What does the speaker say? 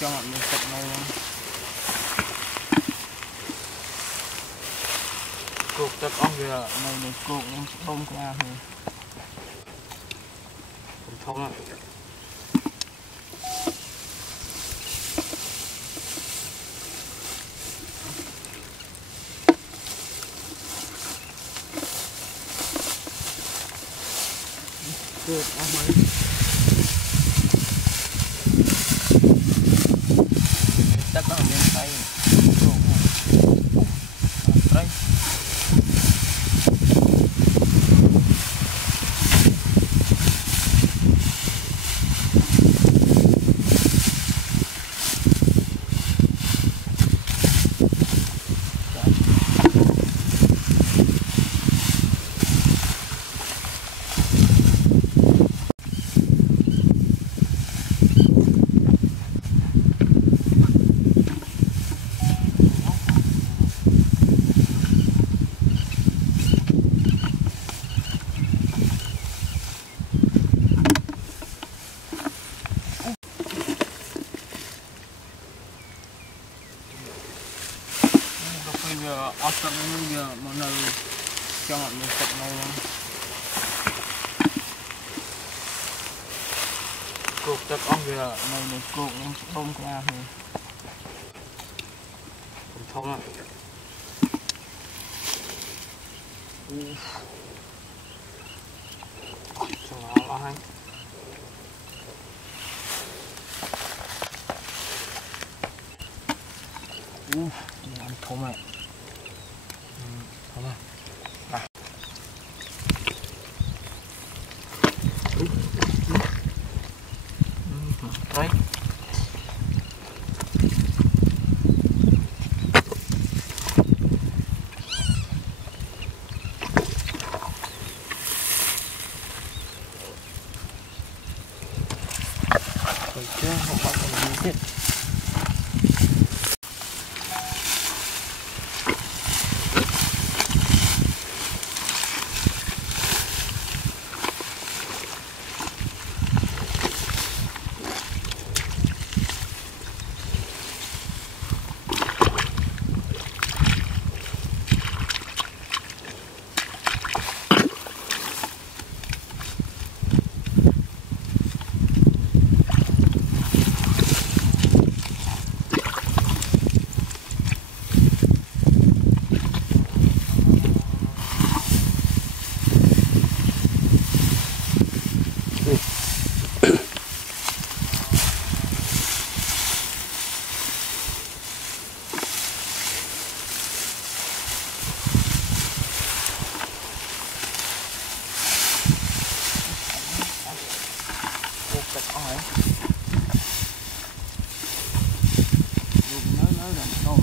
cho mọi người cận này cột tập ong kìa này cột bông qua thì không ạ. Cột ong mấy tất cả bên tay cột đây giờ awesome giờ mọi người cho mọi người cận này cột tập ong kìa này cột bông qua thì không ạ. Cho nó anh ăn thơm này thơm này đấy rồi chưa không bao giờ đi tiếp. Cắt ỏi luôn nó là đâu